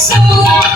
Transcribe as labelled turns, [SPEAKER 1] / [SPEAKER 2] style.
[SPEAKER 1] so